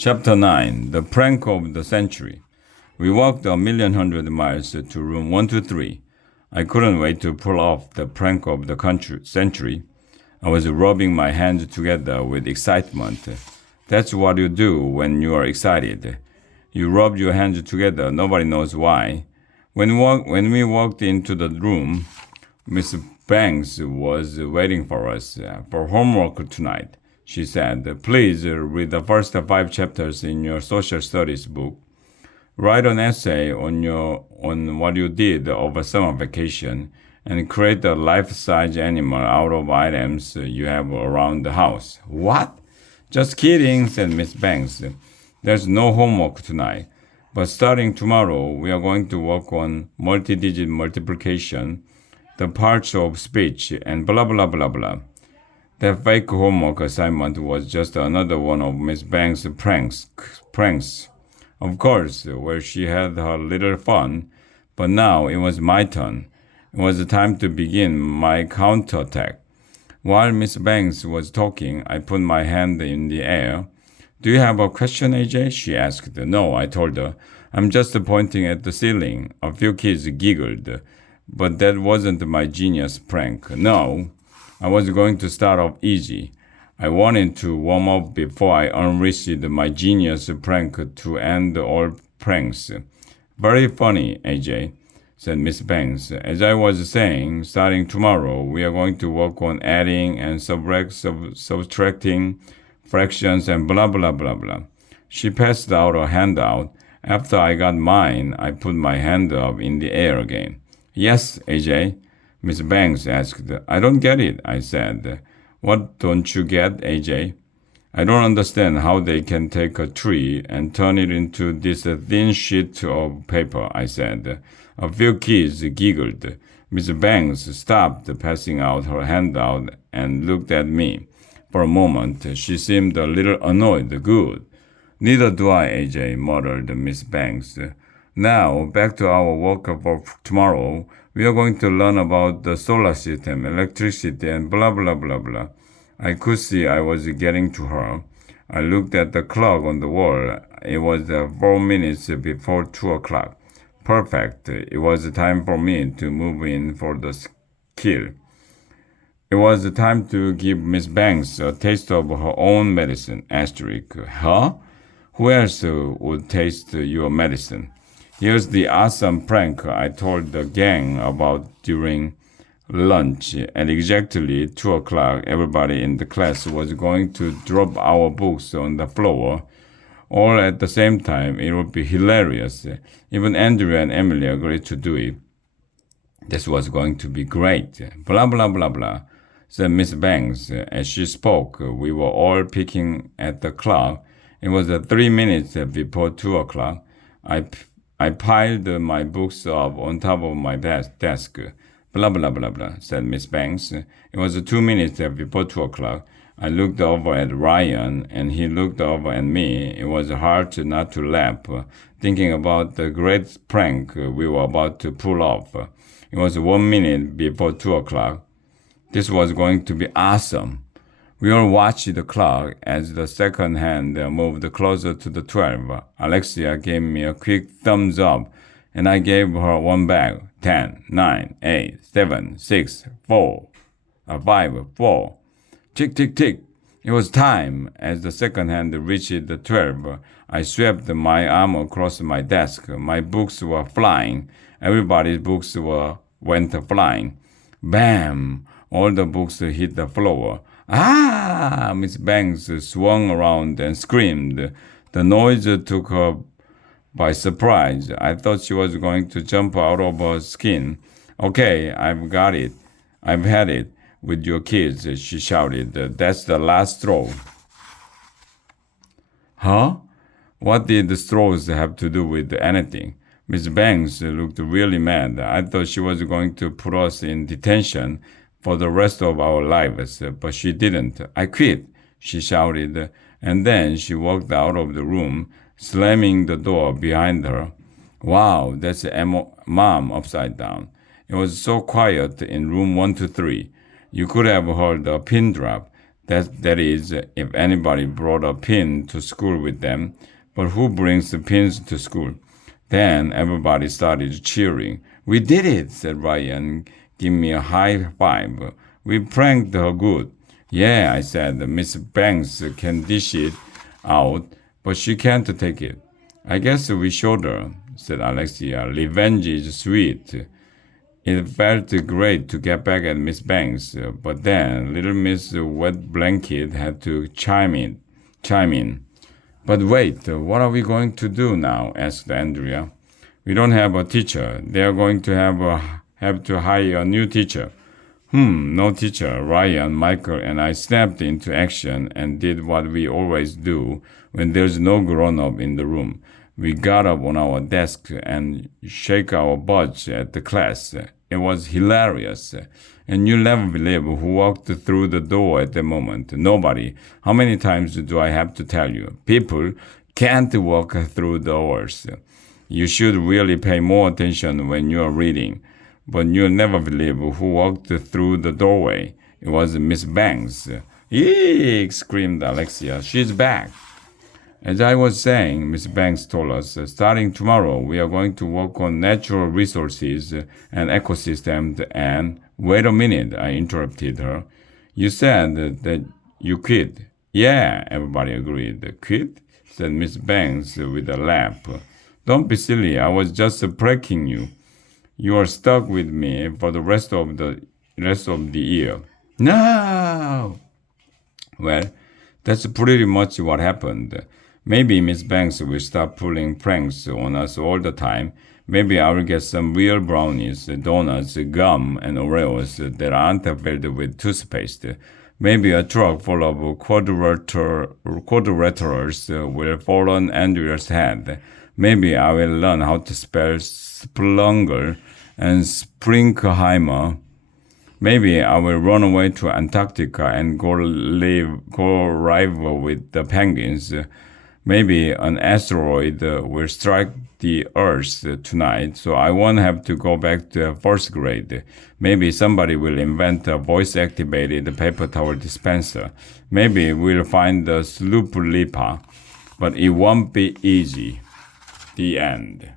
Chapter 9 The Prank of the Century. We walked 1,100,000 miles to room 123. I couldn't wait to pull off the prank of the century. I was rubbing my hands together with excitement. That's what you do when you are excited. You rub your hands together, nobody knows why. When we walked into the room, Miss Banks was waiting for us for homework tonight. She said, "Please read the first 5 chapters in your social studies book. Write an essay on what you did over summer vacation and create a life-size animal out of items you have around the house." "What?" "Just kidding," said Miss Banks. "There's no homework tonight. But starting tomorrow, we are going to work on multi-digit multiplication, the parts of speech, and blah blah blah blah." That fake homework assignment was just another one of Miss Banks' pranks. Of course, where she had her little fun, but now it was my turn. It was time to begin my counterattack. While Miss Banks was talking, I put my hand in the air. "Do you have a question, AJ?" she asked. "No," I told her. "I'm just pointing at the ceiling." A few kids giggled, but that wasn't my genius prank. No. I was going to start off easy. I wanted to warm up before I unleashed my genius prank to end all pranks. "Very funny, AJ," said Miss Banks. "As I was saying, starting tomorrow, we are going to work on adding and subtracting fractions and blah blah blah blah." She passed out a handout. After I got mine, I put my hand up in the air again. "Yes, AJ?" Miss Banks asked. "I don't get it," I said. "What don't you get, AJ?" "I don't understand how they can take a tree and turn it into this thin sheet of paper," I said. A few kids giggled. Miss Banks stopped passing out her handout and looked at me. For a moment, she seemed a little annoyed. "Good." "Neither do I, AJ," muttered Miss Banks. "Now, back to our work for tomorrow. We are going to learn about the solar system, electricity, and blah blah blah blah." I could see I was getting to her. I looked at the clock on the wall. It was 4 minutes before 2 o'clock. Perfect. It was time for me to move in for the kill. It was time to give Miss Banks a taste of her own medicine. Asterisk. Huh? Who else would taste your medicine? Here's the awesome prank I told the gang about during lunch. At exactly 2 o'clock, everybody in the class was going to drop our books on the floor. All at the same time. It would be hilarious. Even Andrea and Emily agreed to do it. This was going to be great. Blah, blah, blah, blah, said Miss Banks. As she spoke, we were all peeking at the clock. It was 3 minutes before 2 o'clock. I piled my books up on top of my desk. Blah, blah, blah, blah, said Miss Banks. It was 2 minutes before 2 o'clock. I looked over at Ryan, and he looked over at me. It was hard not to laugh, thinking about the great prank we were about to pull off. It was 1 minute before 2 o'clock. This was going to be awesome. We all watched the clock as the second hand moved closer to the 12. Alexia gave me a quick thumbs up, and I gave her one back. 10, 9, 8, 7, 6, 5, 4. Tick, tick, tick. It was time. As the second hand reached the 12, I swept my arm across my desk. My books were flying. Everybody's books went flying. Bam! All the books hit the floor. "Ah!" Miss Banks swung around and screamed. The noise took her by surprise. I thought she was going to jump out of her skin. "Okay, I've got it. I've had it with your kids," she shouted. "That's the last straw." Huh? What did the straws have to do with anything? Miss Banks looked really mad. I thought she was going to put us in detention for the rest of our lives, but she didn't. "I quit," she shouted, and then she walked out of the room, slamming the door behind her. Wow, that's Mom upside down. It was so quiet in room 123. You could have heard a pin drop. That is, if anybody brought a pin to school with them. But who brings the pins to school? Then everybody started cheering. We did it, said Ryan. Give me a high five. We pranked her good. Yeah, I said, Miss Banks can dish it out, but she can't take it. I guess we showed her, said Alexia. Revenge is sweet. It felt great to get back at Miss Banks, but then little Miss Wet Blanket had to chime in. But wait, what are we going to do now? Asked Andrea. We don't have a teacher. They are going to have to hire a new teacher. No teacher. Ryan, Michael, and I snapped into action and did what we always do when there's no grown-up in the room. We got up on our desk and shake our butts at the class. It was hilarious. And you'll never believe who walked through the door at the moment. Nobody. How many times do I have to tell you? People can't walk through doors. You should really pay more attention when you're reading. But you'll never believe who walked through the doorway. It was Miss Banks. Eek! Screamed Alexia. She's back. As I was saying, Miss Banks told us, starting tomorrow, we are going to work on natural resources and ecosystems and... Wait a minute, I interrupted her. You said that you quit. Yeah, everybody agreed. Quit? Said Miss Banks with a laugh. Don't be silly, I was just pranking you. You are stuck with me for the rest of the year. No! Well, that's pretty much what happened. Maybe Miss Banks will stop pulling pranks on us all the time. Maybe I will get some real brownies, donuts, gum, and Oreos that aren't filled with toothpaste. Maybe a truck full of quadrilaterals will fall on Andrea's head. Maybe I will learn how to spell Splunger and Springheimer. Maybe I will run away to Antarctica and go rival with the penguins. Maybe an asteroid will strike the Earth tonight, so I won't have to go back to first grade. Maybe somebody will invent a voice-activated paper towel dispenser. Maybe we'll find the Sloop Lipa, but it won't be easy. The end.